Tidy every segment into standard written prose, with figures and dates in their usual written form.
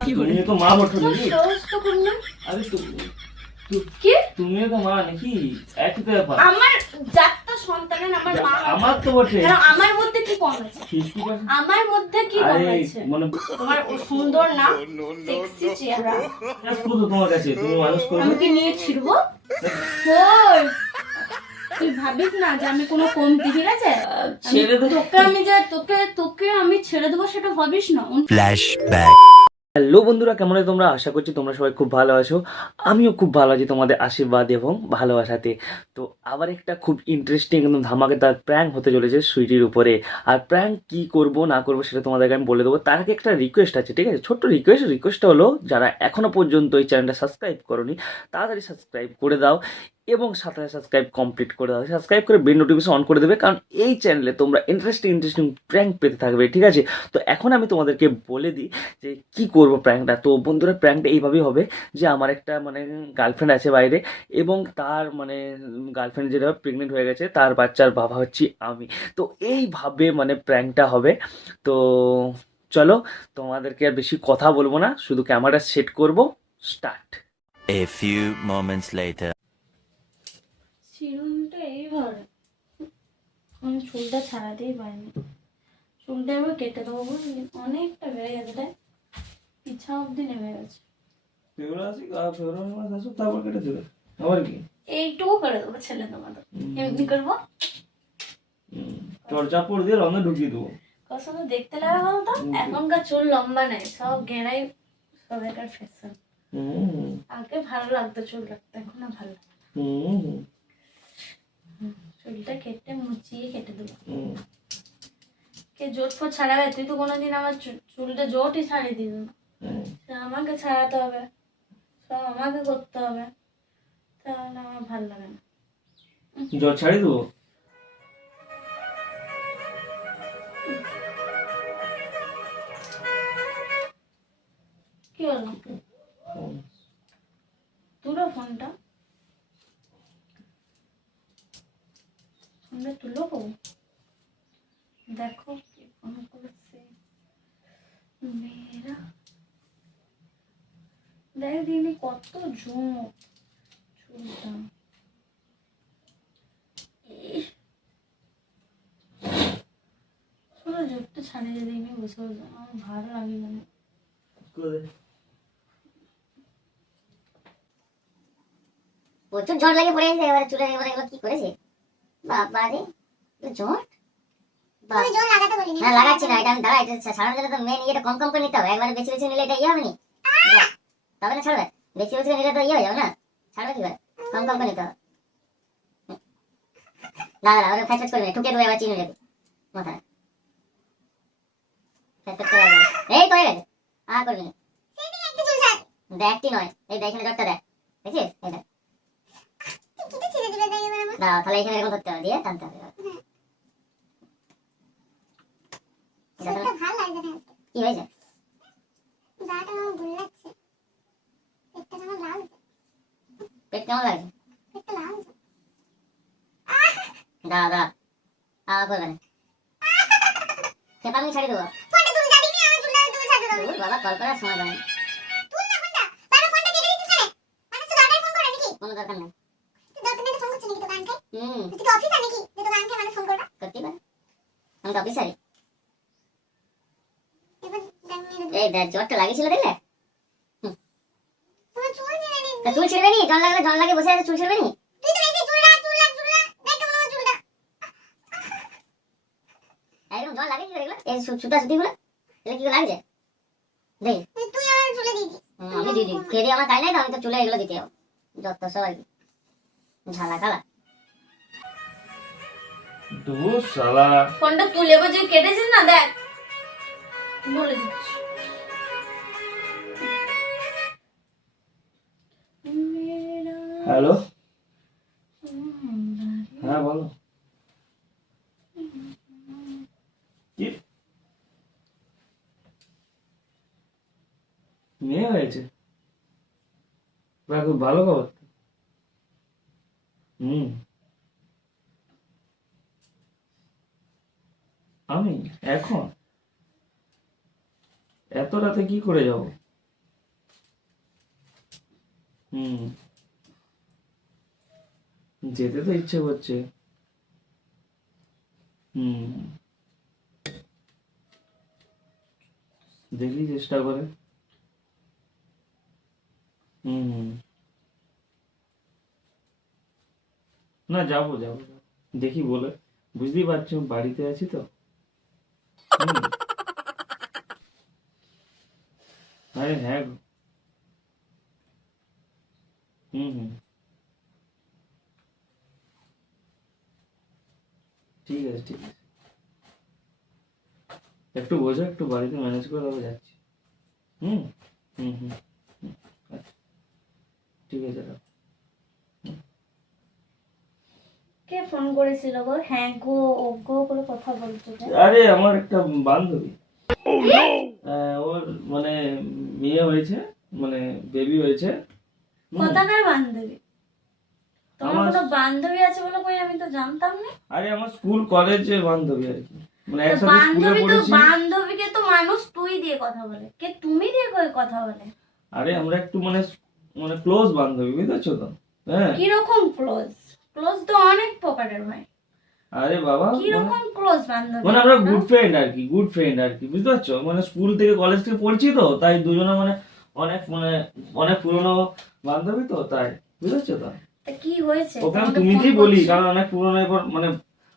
তুমি তো মা বটে নাকি? সাহস তো কম না। আরে কি? তুমিও তো মা নাকি? একই তো ব্যাপার। আমার যাত্রা সন্তানের আমার মা। আমার তো বটে। আমার মধ্যে কি কম আছে? 50%। আমার মধ্যে কি কম আরে আছে? মানে তোমার সুন্দর না, সেক্সি চেহারা। আসবো তো তোমার কাছে, তুমি মানুষ করবে। আমি কি নিয়ে ছিড়বো? ওই তুই ভাবিস না যে আমি কোনো কমতি, ঠিক আছে? ছেড়ে দে। তোকে আমি যে তোকে আমি ছেড়ে দেবো সেটা ভাবিস না। ফ্ল্যাশব্যাক। হ্যালো বন্ধুরা, কেমন আছো তোমরা? আশা করছি তোমরা সবাই খুব ভালো আছো। আমিও খুব ভালো আছি তোমাদের আশীর্বাদ এবং ভালোবাসাতে। তো আবার একটা খুব ইন্টারেস্টিং একদম ধামাকেদার প্র্যাঙ্ক হতে চলেছে সুইটির উপরে। আর প্র্যাঙ্ক কি করব না করব সেটা তোমাদেরকে আমি বলে দেবো। তার আগে একটা রিকোয়েস্ট আছে, ঠিক আছে? ছোট্ট রিকোয়েস্টটা হলো, যারা এখনো পর্যন্ত এই চ্যানেলটা সাবস্ক্রাইব করোনি তাড়াতাড়ি সাবস্ক্রাইব করে দাও এবং সাথে সাবস্ক্রাইব কমপ্লিট করে দাও। সাবস্ক্রাইব করে বেল নোটিফিকেশন অন করে দেবে, কারণ এই চ্যানেলে তোমরা ইন্টারেস্টিং প্র্যাঙ্ক পেতে থাকবে, ঠিক আছে? তো এখন আমি তোমাদেরকে বলে দিই যে কি করব প্র্যাঙ্কটা। তো বন্ধুরা, প্র্যাঙ্কটা এইভাবেই হবে যে আমার একটা মানে গার্লফ্রেন্ড আছে বাইরে, এবং তার মানে গার্লফ্রেন্ড যেটা প্রেগনেন্ট হয়ে গেছে, তার বাচ্চার বাবা হচ্ছি আমি। তো এইভাবে মানে প্র্যাঙ্কটা হবে। তো চলো, তোমাদেরকে আর বেশি কথা বলবো না, শুধু ক্যামেরা সেট করব, start. A few moments later. চিরুনটা এইভাবে আমি চুলটা ছাড়াতেই পারিনি। চুলটা এবার কেটে দেবো, বুঝলি? অনেকটা বেড়ে গেছে, তাই পিছা অব্দি নেমে গেছে। ফেব্রুয়ারি মাস আসুক, তারপর কেটে দেবে। আবার কি এইটুকু করে দেবো, ছেলে তোমাদের এমনি করবো। চর্চাপড় দিয়ে রঙে ঢুকিয়ে দেবো। কত সুন্দর দেখতে লাগে বলতো। এখনকার চুল লম্বা নেই, সব ঘেরাই, সবাইকার ফ্যাশন। আগে ভালো লাগতো চুল রাখতে, এখন আর ভালো লাগে না। চুলটা কেটে মুচিয়ে কেটে দেবো। কে জোট ফোট ছাড়াবে? তুই তো কোনোদিন আমার চুলটা জোটই ছাড়িয়ে দিবি না। আমাকে ছাড়াতে হবে, সব আমাকে করতে হবে, তাহলে আমার ভালো লাগে না। জল ছাড়িয়ে দেবো। কি হলো? তুলো ফোনটা, ফোনটা তুলো গো। দেখো কি ফোন করেছে মেয়েরা। দেখ দিদি কত ঝোঁক চুলটা। চলো জোরটা ছাড়িয়ে দিইনি, বসে বসে আমার ভালো লাগে না। প্রচুর ঝড় লাগে পড়ে গেছে, এবারে চুলের এবারে এগুলো কি করেছে বাবা রে, ঝড়। তুমি ঝড় লাগাতে বলিনি না? লাগাচ্ছি না, এটা আমি দাঁড়া, এটা ছাড়ানোর জন্য তো মেন ইয়েটা কম কম করে নিতে হবে। একবারে বেশি বেশি নিলে এটা ইয়ে হবে নি, তবে না ছাড়বে। বেশি বেশি নিলে তো ইয়ে হয়ে যাবে না, ছাড়বে কি করে? কম কম করে নিতে হবে। দাঁড়া ওরা ফ্যাচ ফ্যাচ করবে, ঠুকে দেবো এবার চিনি লেগে মাথায় ফ্যাচ ফ্যাচ করে। এই তো হয়ে গেছে, আর করবি না। দেখটি নয়, এই দেখ এখানে ঝড়টা দেখ, দেখছিস? এই দেখ, দাঁড়াও তাহলে এখানে এরকম ধরতে হবে, দিয়ে টানতে হবে। কি হয়েছে? পেট কেমন লাগছে? দাঁড়া দাঁড়া, আবার করবে না, সেটা আমি ছাড়িয়ে দেবো। বাবা কল করার সময় দেয় কোনো দরকার নেই। করতেই পারে, আমি তো অফিসারই। এই দেখ জ্বরটা লাগিয়েছিল, দেখলে? চুল ছিড়বে নি, জল লাগে বসে আছে, চুল ছিড়বে নি। একদম জল লাগে কি করে এগুলো? এই সুতা সুতি গুলো এগুলো কি লাগছে? দেখি আমি দিদি খেয়ে দিয়ে আমার তাই নাই তো, আমি তো চুলে এগুলো দিতে যাবো যত সব আর কি ঝালা খালা। ফোনটা তুলে বসে কেটেছিস না, দেখ বলে দিচ্ছি। হ্যালো, হ্যাঁ বলো। কি মেয়ে হয়েছে? খুব ভালো খবর। আমি এখন এত রাতে কি করে যাব? হুম, যেতে তো ইচ্ছে করছে। হুম, দেখি চেষ্টা করে। হুম, না যাবো যাবো যাবো। দেখি বলে, বুঝতেই পারছো বাড়িতে আছি তো। হুম, আরে হ্যাঁ গো। হুম হুম, ঠিক আছে ঠিক আছে, একটু বোঝো, একটু বাড়িতে ম্যানেজ করে তবে যাচ্ছি। হুম হুম হুম হুম, আচ্ছা, ঠিক আছে রাখো। কে ফোন করেছিল গো? হ্যাঁ গো ও গো করে কথা বলছো যে? আরে আমার একটা বান্ধবী, ওর মানে মেয়ে হয়েছে, মানে বেবি হয়েছে। হুম, কোথাকার বান্ধবী? তোমার আমার, কোনো বান্ধবী আছে বলে কই আমি তো জানতাম না। আরে আমার স্কুল কলেজের বান্ধবী আর কি, মানে তো একসাথে স্কুলে বান্ধবী তো পড়েছি। বান্ধবীকে তো মানুষ তুই দিয়ে কথা বলে, কে তুমি দিয়ে কই কথা বলে? আরে আমরা একটু মানে মানে ক্লোজ বান্ধবী, বুঝতে তো? হ্যাঁ, কিরকম ক্লোজ? ক্লোজ তো অনেক প্রকারের হয়। আরে বাবা মানে, কিরকম ক্লোজ বান্ধবী? মানে আমরা গুড ফ্রেন্ড আর কি, গুড ফ্রেন্ড আর কি, বুঝতে পারছো? মানে স্কুল থেকে কলেজ থেকে পড়ছি তো, তাই দুজনে মানে অনেক মানে অনেক পুরনো বান্ধবী তো, তাই বুঝতে পারছো তো? তা কি হয়েছে? ওকে আমি তোমাকে তুমি ফোন দিয়েই বলি, করছে? কারণ অনেক পুরনো, এবার মানে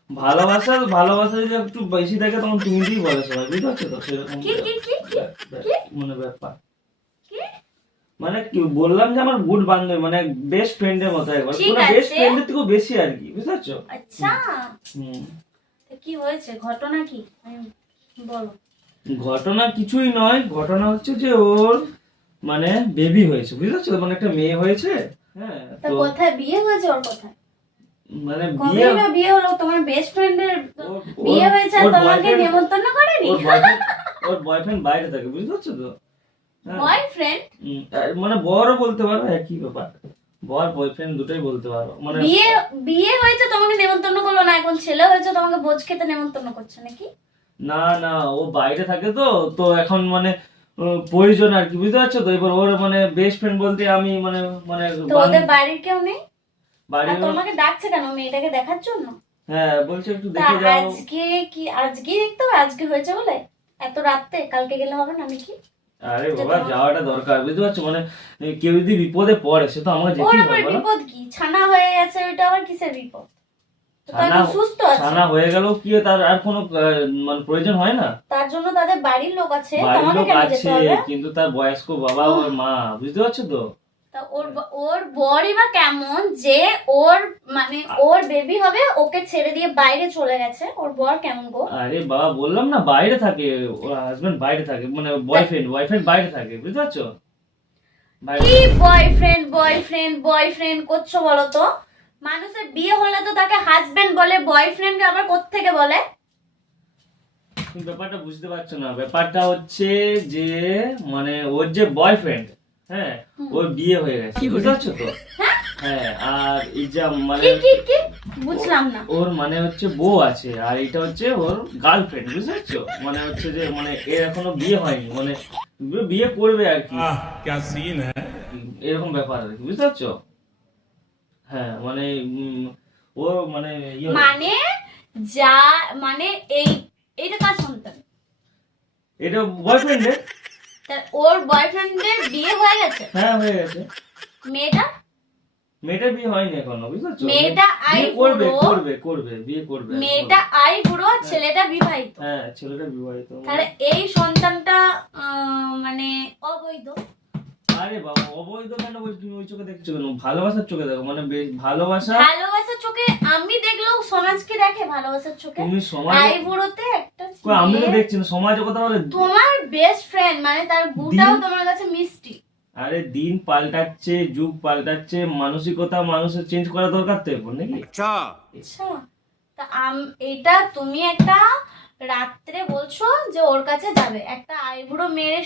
ভালোবাসা ভালোবাসা যদি একটু বেশি থাকে তখন তুমি দিয়েই বলে সবাই, বুঝতে পারছো তো? সেরকম কি কি কি কি মানে ব্যাপার, কি? মানে কি বললাম যে আমার গুড বান্ধবী, মানে বেস্ট ফ্রেন্ডের মতো, একবার ঠিক পুরো আছে। বেস্ট ফ্রেন্ডের থেকেও বেশি আর কি, বুঝতে পারছো? আচ্ছা, হুম, তা কি হয়েছে? ঘটনা কি? বলো। ঘটনা কিছুই নয়, ঘটনা হচ্ছে যে ওর মানে বেবি হয়েছে, বুঝতে পারছো? মানে একটা মেয়ে হয়েছে। হ্যাঁ, তা তো কোথায় বিয়ে হয়েছে ওর? কোথায়? মানে কবে বিয়ে, না বিয়ে হলো? তোমার বেস্ট ফ্রেন্ডের ওর- বিয়ে ওর- হয়েছে আর ওর তোমাকে boyfriend- নেমন্তন্ন করেনি? ওর বয়ফ্রেন্ড বাইরে থাকে, বুঝতে পারছো তো? হ্যাঁ, বয়ফ্রেন্ড? আর মানে বড়ও বলতে পারো, একই ব্যাপার, বর বয়ফ্রেন্ড দুটোই বলতে পারো মানে। বিয়ে বিয়ে হয়েছে তোমাকে নেমন্তন্ন করলো না, এখন ছেলে হয়েছে তোমাকে ভোজ খেতে নেমন্তন্ন করছে নাকি? না না, ও বাইরে থাকে তো, তো এখন মানে প্রয়োজন আর কি, বুঝতে পারছো তো? এবার ওর মানে বেস্ট ফ্রেন্ড বলতে আমি মানে মানে তো ওদের বাড়ির কেউ নেই? বাড়ি, আর তোমাকে ডাকছে কেন? মেয়েটাকে দেখার জন্য? হ্যাঁ বলছে একটু তা দেখে যাও। আজকে কি আজকে দেখতে হবে? আজকে হয়েছে বলে এত রাতে? কালকে গেলে হবে না নাকি? আরে বাবা যাওয়াটা দরকার, বুঝতে পারছো? মানে কেউ যদি বিপদে পড়ে সে তো আমাকে ওর যেতেই আবার হবে, বলো? বিপদ কি? ছানা হয়ে গেছে, ওইটা আবার কিসের বিপদ? তো তার ছানা, সুস্থ আছে, ছানা হয়ে গেল কি তার আর কোনো মানে প্রয়োজন হয় না? তার জন্য তাদের বাড়ির লোক আছে, বাড়ির তোমাকে লোক কেন যেতে আছে, হবে? কিন্তু তার বয়স্ক বাবা ওর মা, বুঝতে পারছো তো? তা ওর বরই বা কেমন যে ওর মানে ওর বেবি হবে ওকে ছেড়ে দিয়ে বাইরে চলে গেছে? ওর বর কেমন গো? আরে বাবা বললাম না বাইরে থাকে, ওর হাজবেন্ড বাইরে থাকে, মানে বয়ফ্রেন্ড বাইরে থাকে, বুঝতে পারছো? বাইরে কি বয়ফ্রেন্ড বয়ফ্রেন্ড বয়ফ্রেন্ড করছো বলো তো? মানুষের বিয়ে হলে তো তাকে হাজবেন্ড বলে, বয়ফ্রেন্ডকে আবার কোত্থেকে বলে? তুমি ব্যাপারটা বুঝতে পারছো না, ব্যাপারটা হচ্ছে যে মানে ওর যে বয়ফ্রেন্ড, হ্যাঁ, ওর বিয়ে হয়ে গেছে, বুঝতে পারছো তো? হ্যাঁ, আর এই যে মানে কি কি কি বুঝলাম না। ওর মানে হচ্ছে বউ আছে, আর এটা হচ্ছে ওর গার্লফ্রেন্ড, বুঝতে পারছো? মানে হচ্ছে যে মানে এর এখনো বিয়ে হয়নি, মানে বিয়ে করবে আর কি, क्या सीन है। এরকম ব্যাপার আর কি, বুঝতে পারছো? হ্যাঁ মানে ওর মানে মানে যা মানে এইটা কার সন্তান? এটা বয়ফ্রেন্ডের। তা ওর বয়ফ্রেন্ডের বিয়ে হয়ে গেছে? হ্যাঁ হয়ে গেছে। মেয়েটার বিয়ে হয়নি এখনো, বুঝতে পারছো? মেয়েটা বিয়ে করবে আইবুড়ো। করবে করবে বিয়ে করবে। মেয়েটা বুড়ো, ছেলেটা বিবাহিত। হ্যাঁ ছেলেটা বিবাহিত। তাহলে এই সন্তানটা মানে অবৈধ। আরে বাবা অবৈধ কেন বলছো? তুমি ওই চোখে দেখছো কেন? ভালোবাসার চোখে দেখো, মানে ভালোবাসা। ভালোবাসার চোখে আমি দেখলেও সমাজ কি দেখে ভালোবাসার চোখে? তুমি সমাজ, আইবুড়োতে একটা কই আমি তো মেয়ে, দেখছি না সমাজে কথা বলে। তোমার বেস্ট ফ্রেন্ড মানে তার বুটাও তোমার কাছে মিষ্টি। আরে দিন পাল্টাচ্ছে, যুগ পাল্টাচ্ছে, মানসিকতা মানুষের চেঞ্জ করা দরকার তো এখন, নাকি? আচ্ছা, তা এটা তুমি একটা রাত্রে বলছো যে ওর কাছে যাবে, একটা আইবুড়ো মেয়ের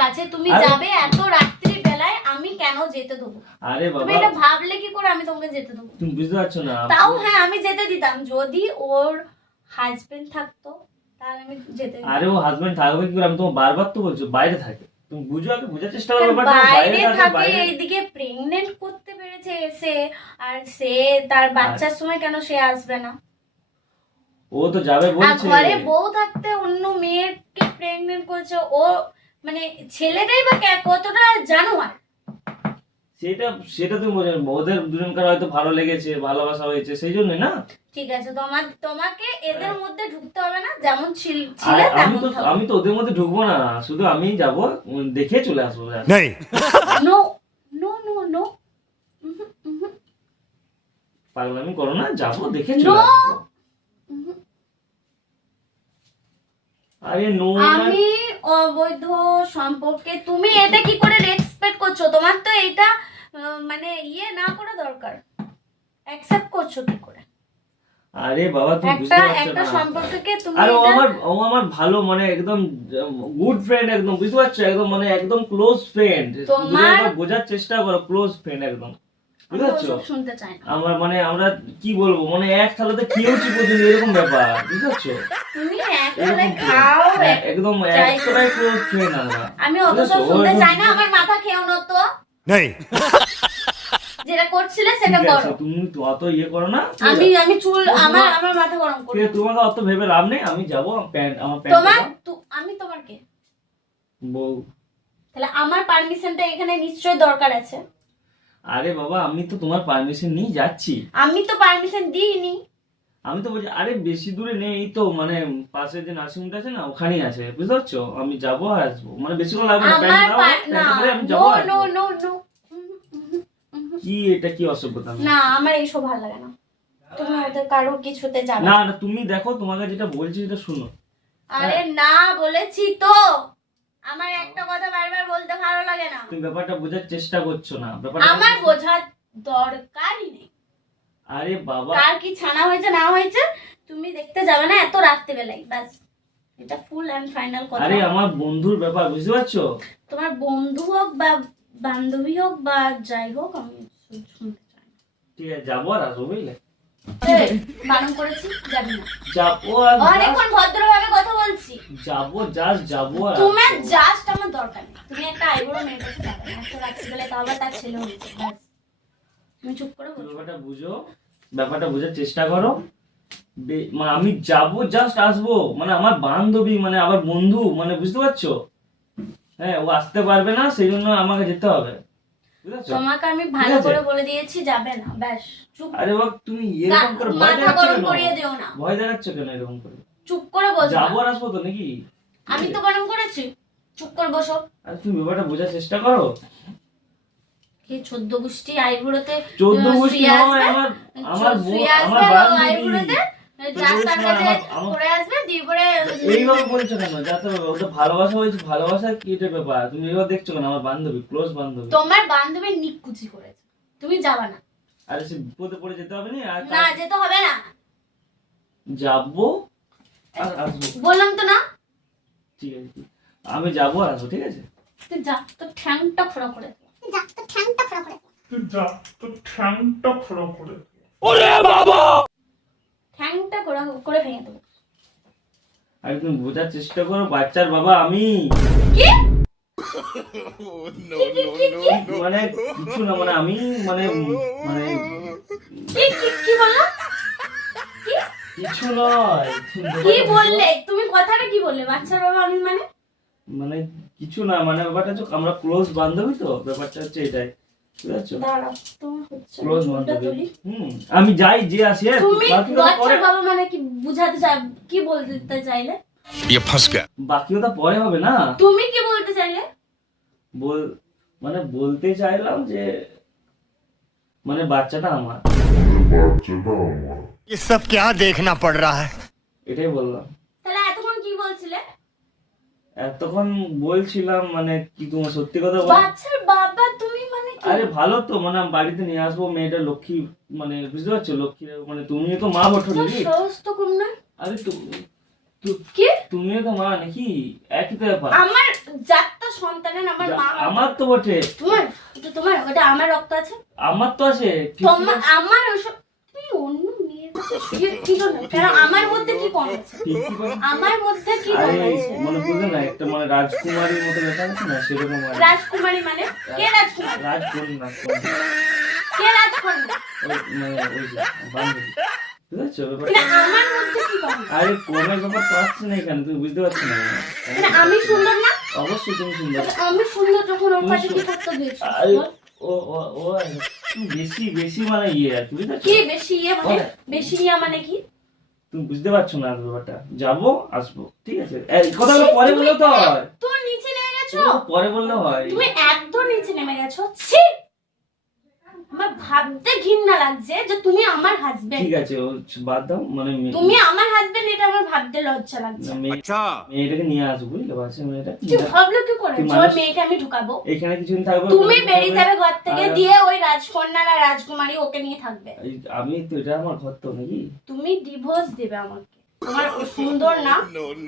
কাছে তুমি যাবে এত রাত্রি বেলায়? আমি কেন যেতে দেবো? আরে তুমি বাবা এটা ভাবলে কি করে আমি তোমাকে যেতে দেবো? তুমি বুঝতে পারছো না। তাও হ্যাঁ আমি যেতে দিতাম যদি ওর হাজবেন্ড থাকতো, তাহলে আমি যেতে দিতাম। আরে ও হাজবেন্ড থাকবে কি করে? আমি তোমার বারবার তো বলছো বাইরে থাকে, তুমি বুঝো, আগে বোঝার চেষ্টা করো ব্যাপারটা। বাইরে থাকে বাইরে এইদিকে প্রেগনেন্ট করতে পেরেছে এসে, আর সে তার বাচ্চার সময় কেন সে আসবে না? ও তো যাবে আর বলছে। ঘরে বউ থাকতে অন্য মেয়েকে প্রেগনেন্ট করেছে ও, মানে ছেলেটাই বা কতটা জানোয়ার। সেটা সেটা তুমি বোঝো, ওদের দুজনকার হয়তো ভালো লেগেছে, ভালোবাসা হয়েছে, সেই জন্যই না। ঠিক আছে, তোমাকে এদের মধ্যে ঢুকতে হবে না, যেমন আর ছিলে আমি তেমন তো থাকো। আমি তো ওদের মধ্যে ঢুকবো না, শুধু আমি যাব, দেখে চলে আসবো। नहीं নো নো নো নো, পাগলামি করো না, যাবো দেখে No! চলে আসবো। আরে নো না, আমি অবৈধ সম্পর্কে তুমি এটা কি করে রেসপেক্ট করছো? তোমার তো এটা মানে ইয়ে না করা দরকার, অ্যাকসেপ্ট করছো কি করে? আরে বাবা তুমি বুঝতে একটা পারছো একটা না। সম্পর্ককে তুমি আর এটা ও আমার ভালো, মানে একদম গুড ফ্রেন্ড, একদম বুঝতে পারছো, একদম মানে একদম ক্লোজ ফ্রেন্ড। বোঝার চেষ্টা করো, ক্লোজ ফ্রেন্ড একদম, বুঝতে আমি পারছো? ওসব শুনতে চাই না। আমার মানে আমরা কি বলবো, মানে এক থালাতে খেয়েছি প্রতিদিন, এরকম ব্যাপার, বুঝতে পারছো? তুমি একবারে খাও একদম চাই। একটাই ক্লোজ ফ্রেন্ড আমরা। আমি অত বুঝেছো? সব শুনতে ওরকম- চাই না, আমার মাথা খেও না তো। नहीं যেটা করছিলে সেটা ঠিক আছে, করো। তুমি তো অত ইয়ে করো না। আমি চুল আমার মাথা গরম ঠিক করো। আছে, তোমাকে অত ভেবে লাভ নেই, আমি যাবো, আমার প্যান্ট আমি তোমার কে? বউ। তাহলে আমার পারমিশনটা এখানে নিশ্চয়ই দরকার আছে। আরে বাবা, আমি তো তোমার পারমিশন নিয়ে যাচ্ছি। আমি তো পারমিশন দিইনি। আমি তো বলছি, আরে বেশি দূরে নেই, এই তো মানে পাশে যে নার্সিংহোমটা আছে না, ওখানেই আছে, বুঝতে পারছো? আমি যাবো আর আসবো, মানে বেশিক্ষণ লাগবে না, আমার প্যান্ট দাও, না, প্যান্ট পরে আমি নো যাবো আর নো আসবো। নো নো, কি এটা, কি অসভ্যতা? না আমার এইসব ভালো লাগে না। তুমি ওদের কারোর কিছুতে যাবে না না। না, তুমি দেখো, তোমাকে যেটা বলছি সেটা শুনো। আরে না বলেছি তো, আমার একটা কথা বারবার বলতে ভালো লাগে না। তুমি ব্যাপারটা বোঝার চেষ্টা করছো না, ব্যাপারটা আমার বোঝার দরকারই নেই আরে বাবা, কার কি ছানা হয়েছে না হয়েছে, তুমি দেখতে যাবে না এত রাত্রিবেলায়, ব্যাস। এটা ফুল এন্ড ফাইনাল কথা। আরে আমার বন্ধুর ব্যাপার, বুঝতে পারছো? তোমার বন্ধু হোক বা বান্ধবী হোক বা যাই হোক, আমি শুনতে চাই না। ঠিক আছে, যাবো আর আসবো, বুঝলে? এই, বারণ করেছি, যাবি না। যাবো আর অনেকক্ষণ ভদ্রভাবে কথা বলছি। যাবো, জাস্ট যাবো আর তোমার আসবো। জাস্ট আমার দরকার নেই। তুমি একটা আইবুড়ো মেয়ের কাছে যাবে না, এত রাত্রিবেলায়, তাও আবার তার ছেলে হয়েছে, ব্যাস। তুমি চুপ করে তুমি বসো। ব্যাপারটা বুঝো, ব্যাপারটা বোঝার চেষ্টা করো। মানে আমি যাবো, জাস্ট আসবো, মানে আমার বান্ধবী, মানে আমার বন্ধু, মানে বুঝতে পারছো? হ্যাঁ, ও আসতে পারবে না, সেই জন্য আমাকে যেতে হবে, বুঝেছো? তোমাকে আমি ভালো ঠিক আছে। করে বলে দিয়েছি যাবে না, ব্যাস। চুপ, আরে বাবা, তুমি এরকম করে ভয় মাথা দেখাচ্ছ গরম কেন? করিয়ে দিও না। ভয় দেখাচ্ছ কেন এরকম করে? চুপ করে বসো। যাবো আর আসবো তো নাকি? আমি তো গরম করেছি, চুপ করে বসো। আর তুমি ব্যাপারটা বোঝার চেষ্টা করো। কি 14 গোষ্ঠী আইবুড়োতে 14 গোষ্ঠী শুয়ে নয়, আসবে, আমার শুয়ে আমার আসবে বান্ধবী। আইবুড়োতে, যার তার গোষ্ঠী নয়, কাছে আমার- করে আসবে, দিয়ে পরে এইভাবে বলছো কেন? যাতে ওটা ভালোবাসা হয়েছে, ভালোবাসা কি এটা ব্যাপার? তুমি এবার দেখছো কেন? আমার বান্ধবী, ক্লোজ বান্ধবী। তোমার বান্ধবী নিকুচি করেছে, তুমি যাবা না। আরে সে বিপদে পড়ে যেতে হবে না, আর না যেতে হবে না, যাবো আর আসবো। বললাম তো না। ঠিক আছে, আমি যাবো আর আসবো, ঠিক আছে? তুই যা, তো ঠ্যাংটা খোড়া করে দে। ঠ্যাংটা খোড়া করে ভেঙে দেবো। আর তুমি বোঝার চেষ্টা করো, বাচ্চার বাবা আমি। কি মানে কিছু না, মানে আমি মানে মানে কি বললো? কিছু নয়। কি বললে তুমি? কথাটা কি বললে? বাচ্চার বাবা আমি মানে? মানে কিছু না, মানে ব্যাপারটা হচ্ছে আমরা ক্লোজ বান্ধবী, তো ব্যাপারটা হচ্ছে এটাই, বুঝেছো? দাঁড়াও, তোমার হচ্ছে ক্লোজ চুলটা বান্ধবী। তুলি। আমি যাই, যে আসি, হ্যাঁ, তুমি বাকি কথা পরে, বাচ্চার বাবা মানে কি বুঝাতে চাই? কি বলতে চাইলে? ये फंस गया বাকি কথা পরে হবে না। তুমি কি বলতে চাইলে? মানে বলতে চাইলাম যে মানে বাচ্চাটা আমার, ये सब क्या देखना पड़ रहा है এটাই বললাম। তাহলে এতক্ষণ কি বলছিলে? এতক্ষণ বলছিলাম মানে কি, তোমার সত্যি কথা বল। বাচ্চার বাবা তুমি মানে কি? আরে ভালো তো, মানে আমি বাড়িতে নিয়ে আসবো, মেয়েটা লক্ষ্মী, মানে বুঝতে পারছো, লক্ষ্মী, মানে তুমিও তো মা বঠো তোর নাকি? সাহস তো কম না। আরে কি? তুমিও তো মা নাকি? একই তো ব্যাপার। আমার যাত্রা সন্তানের আমার মা। আমার তো বটে, তোমার ওটা আমার রক্ত আছে। আমার তো আছে, ঠিক তোমার আছে? আমার ওসব তুমি অন্য মেয়ের কি জন্য? কেন আমার মধ্যে কি কম আছে? আমার মধ্যে কি কম আরে আছে? মানে বুঝলে না, একটা মানে রাজকুমারীর মতো ব্যাপার আছে না, সেরকম আর কি। রাজকুমারী মানে কে রাজকুমারী? রাজকন্যা, কে রাজকন্যা? ওই মানে ওই যে বান্ধবী, বুঝেছো না ব্যাপারটা? আমার মধ্যে কি কম আছে? আরে কমের ব্যাপার তো আসছে না এখানে, তুমি বুঝতে পারছো না? না আমি সুন্দর না? অবশ্যই তুমি সুন্দর। আমি সুন্দর যখন ওর পাশে কি করতে দিয়েছি? আরে ও ও ও তুমি বেশি বেশি মানে ইয়ে আর কি, বুঝতে পারছো? কি বেশি ইয়ে মানে? বেশি ইয়ে মানে কি? তুমি বুঝতে পারছো না ব্যাপারটা। যাবো আসবো, ঠিক আছে? এই কথাগুলো পরে বললে তো হয়, তোর নিচে নেমে গেছো? পরে বললে হয়। তুমি একদম নিচে নেমে গেছো। ছি, আমার ভাবতে ঘৃণা লাগছে যে তুমি আমার হাজবেন্ড। ঠিক আছে, ও বাদ দাও, মানে তুমি আমার হাজবেন্ড, এটা আমার ভাবতে লজ্জা লাগছে। মেয়েটাকে নিয়ে আসবো, বুঝলে পারছো? মেয়েটা তুই ভাবলো কি করে তুই যে ওর মানুষ- মেয়েকে আমি ঢুকাবো? এখানে কিছুদিন থাকবো, তুমি বেরিয়ে যাবে ঘর থেকে, আর- দিয়ে ওই রাজকন্যা না রাজকুমারী ওকে নিয়ে থাকবে। আমি তো, এটা আমার ঘর তো নাকি? তুমি ডিভোর্স দেবে আমাকে। তোমার সুন্দর না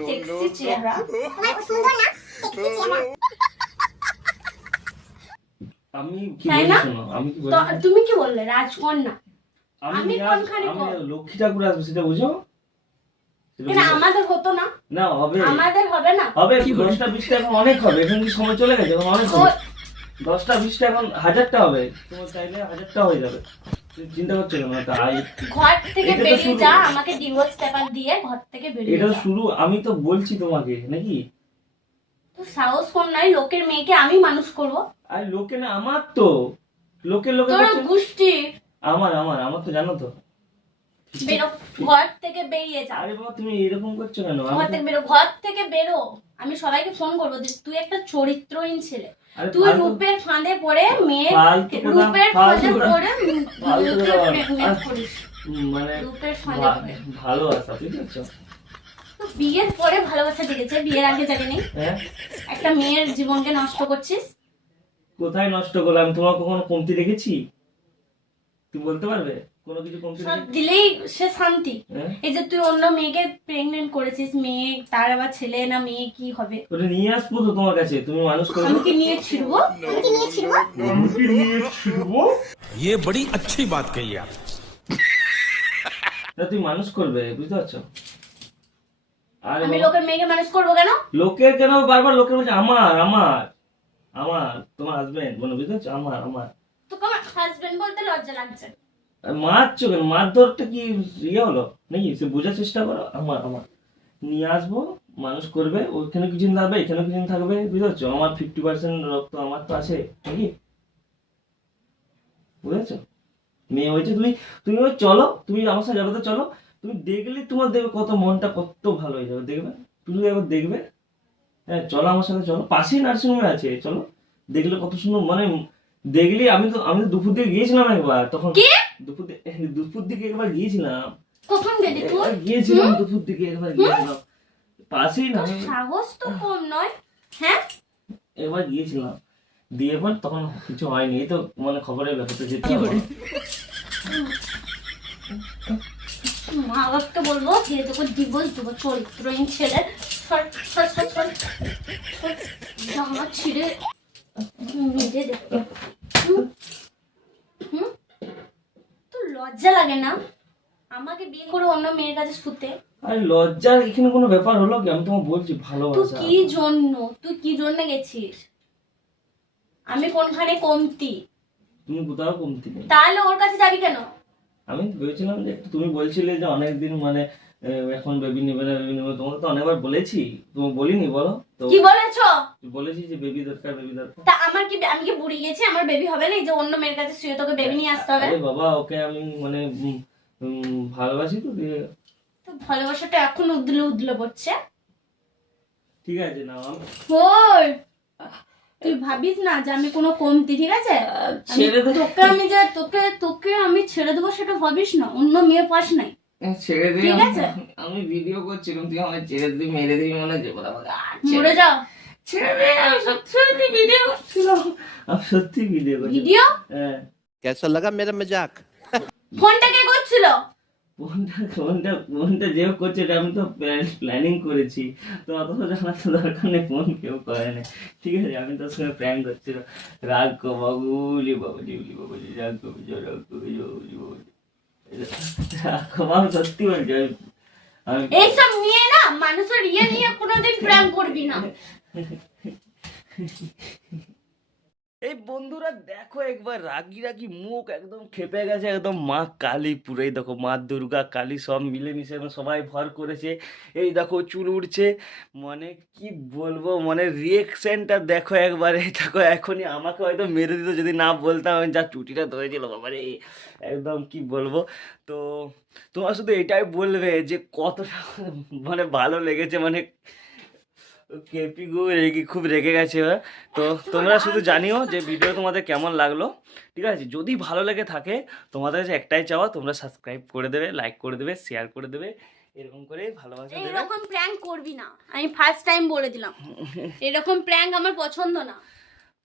সেক্সি চেহারা, আমি কি তাই বলি না? শোনো, আমি কি তো বলি, তুমি কি বললে রাজকন্যা? আমি আমি নিয়ে কোনখানে আমি কম? লক্ষ্মী ঠাকুর আসবো, সেটা বুঝো? সেটা কেন বুঝো? আমাদের হতো না? না হবে, আমাদের হবে না? হবে 10টা 20টা এখন অনেক হবে, এখন কি সময় চলে গেছে, এখন অনেক হবে। 10টা 20টা এখন 1000টা হবে, তোমার চাইলে 1000টা হয়ে যাবে। তুমি চিন্তা করছো কেন? এটা ঘর থেকে এটা তো বেরিয়ে শুরু। যা, আমাকে ডিভোর্স পেপার দিয়ে ঘর থেকে বেরিয়ে এটা যা। শুরু, আমি তো বলছি তোমাকে নাকি? তো সাহস কম নয়, লোকের মেয়েকে আমি মানুষ করব? আর লোকে না, আমার তো লোকে তোর করছে। গোষ্ঠী আমার আমার আমার তো জানো তো। বেরো, ঘর থেকে বেরিয়ে যা। আরে বাবা, তুমি এরকম করছো কেন? আমি ঘর তো- থেকে বেরো, ঘর থেকে বেরো। আমি সবাইকে ফোন করবো যে তুই একটা চরিত্রহীন ছেলে। আরে তুই ফালতু- রূপের ফাঁদে পড়ে মেয়ে, ফালতু কথা, রূপের ফালতু ফাঁদে কথা। পড়ে ফালতু মেয়েকে কথা। প্রেগনেন্ট করিস। মানে রূপের ফাঁদে পড়ে। ভালোবাসা, বুঝতে পারছো? তো বিয়ের পরে ভালোবাসা দেখেছে, বিয়ের আগে জানি। হ্যাঁ, একটা মেয়ের জীবনকে নষ্ট করছিস। কোথায় নষ্ট করলাম? আমি তোমার কখনো কমতি দেখেছি? তুমি বলতে পারবে কোনো কিছু কমতি সব দেখেছি? দিলেই সে শান্তি। হ্যাঁ? এই যে তুই অন্য মেয়েকে প্রেগনেন্ট করেছিস, মেয়ে তার আবার ছেলে না মেয়ে কি হবে? ওটা নিয়ে আসবো তো তোমার কাছে, তুমি মানুষ করবে। আমি কি নিয়ে ছিড়বো? ये बड़ी अच्छी बात कही आप। তা তুমি মানুষ করবে, বুঝতে পারছো? আর আমি লোকের মেয়েকে মানুষ করবো কেন? লোকের কেন বারবার লোকের বলছে? আমার আমার আমার তোমার হাজবেন্ড, মানে বুঝতে পারছো? আমার আমার তোকে আমার হাজবেন্ড বলতে লজ্জা লাগছে। আর মারছো কেন? মারধরটা কি ইয়ে হলো নাকি? সে বোঝার চেষ্টা করো। আমার আমার নিয়ে আসবো, মানুষ করবে, ওইখানে কিছুদিন থাকবে, এখানে কিছুদিন থাকবে, বুঝতে পারছো? আমার 50% রক্ত আমার তো আছে নাকি, বুঝেছো? মেয়ে হয়েছে, তুমি তুমি ওই চলো, তুমি আমার সাথে যাবে তো চলো, তুমি দেখলে তোমার দেখবে কত মনটা কত ভালো হয়ে যাবে, দেখবে? তুমি একবার দেখবে। হ্যাঁ চলো, আমার সাথে চলো, পাশেই নার্সিংহোমে আছে, চলো। দেখলে কত সুন্দর, মানে দেখলি, আমি তো দুপুর দিকে গিয়েছিলাম একবার, তখন কি? দুপুর দিকে একবার গিয়েছিলাম, কখন গেলি তুই? একবার গিয়েছিলাম দুপুর দিকে, একবার গিয়েছিলাম, পাশেই না, তোর সাহস তো কম নয়। হ্যাঁ, একবার গিয়েছিলাম, দিয়ে পর তখন কিছু হয়নি, এই তো মানে খবরের ব্যাপারটা যেতে হবে। মা বাবাকে বলবো যে তোকে ডিভোর্স দেবো, চরিত্রহীন ছেলে। সর সর সর সর সর। জামা ছিঁড়ে মেজে দেখতে। হুম? হুম? তোর লজ্জা লাগে না আমাকে বিয়ে করে অন্য মেয়ের কাছে শুতে? আরে লজ্জার এখানে কোনো ব্যাপার হলো কি? আমি তোমাকে বলছি তুই ভালোবাসা। তুই কি জন্য গেছিস? আমি কোনখানে কমতি? তুমি কোথাও কমতি নেই। তাহলে ওর কাছে যাবি কেন? আমি ভেবেছিলাম যে একটু, তুমি বলছিলে যে অনেকদিন মানে এখন বেবি নেবে না, বেবি নেবে, তোমাকে তো অনেকবার বলেছি, তুমি বলিনি বলো তো? কি বলেছো? বলেছি যে বেবি দরকার, বেবি দরকার। তা আমি কি বুড়ি গেছি? আমার বেবি হবে না? এই যে অন্য মেয়ের কাছে শুয়ে তোকে বেবি নিয়ে আসতে হবে? আরে বাবা, ওকে আমি মানে ভালোবাসি তো, দিয়ে তো ভালোবাসাটা এখন উদলে উদলে পড়ছে। ঠিক আছে না আমি ওই তুই ভাবিস না যে আমি কোনো কমতি, ঠিক আছে? ছেড়ে দে। তোকে আমি ছেড়ে দেবো সেটা ভাবিস না। অন্য মেয়ে পাস নাই। ছেড়ে দিই, ঠিক আছে। আমি ভিডিও করছিলাম, তুই আমায় ছেড়ে দিবি, মেরে দিবি, মানে যে বলে আমাকে মরে যাও। ছেড়ে দে, আমি সত্যি ভিডিও করছিলাম, আমি সত্যি ভিডিও করছিলাম। ভিডিও? হ্যাঁ, कैसा लगा मेरा मजाक? ফোনটা কে করছিল? ফোনটা যে করছে এটা আমি তো প্ল্যানিং করেছি, তো অত জানার তো দরকার নেই, ফোন কেউ করে না, ঠিক আছে? আমি তোর সঙ্গে প্র্যাঙ্ক করছিলাম, রাগ কো বাবুলি বাবুলি বাবুলি, রাগ কবি রাগ কবি বাবুলি বাবুলি। আমি সত্যি বলছি আমি- এইসব নিয়ে না মানুষের নিয়ে কোনোদিন প্র্যাঙ্ক করবি না। এই বন্ধুরা দেখো একবার রাগি রাগি মুখ একদম খেপে গেছে, একদম মা কালী পুরোই দেখো, মা দুর্গা কালী সব মিলেমিশে একদম সবাই ভর করেছে। এই দেখো চুল উঠছে, মানে কি বলবো, মানে রিয়েকশনটা দেখো একবার। এই দেখো এখনই আমাকে হয়তো মেরে দিত যদি না বলতাম, আমি যা চুটিটা ধরেছিল বাবারে, একদম কি বলবো। তো তোমার শুধু এটাই বলবে যে কতটা মানে ভালো লেগেছে, মানে কেপি গো খুব রেগে গেছে ওরা। তো তোমরা শুধু জানিও যে ভিডিও তোমাদের কেমন লাগলো, ঠিক আছে? যদি ভালো লেগে থাকে তোমাদের কাছে একটাই চাওয়া, তোমরা সাবস্ক্রাইব করে দেবে, লাইক করে দেবে, শেয়ার করে দেবে, এরকম করে ভালোবাসা দেবে। এরকম প্র্যাঙ্ক করবি না, আমি ফার্স্ট টাইম বলে দিলাম, এরকম প্র্যাঙ্ক আমার পছন্দ না।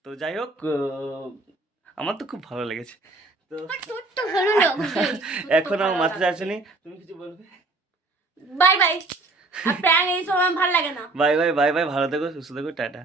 তো যাই হোক, আমার তো খুব ভালো লেগেছে। তো তোর তো ভালো লাগবে। এখন আমার মাথায় আসেনি, তুমি কিছু বলবে? Bye bye. আর প্র্যাঙ্ক এইসব আমার ভালো লাগে না। বাই বাই বাই বাই, ভালো থেকো, সুস্থ থেকো, টাটা।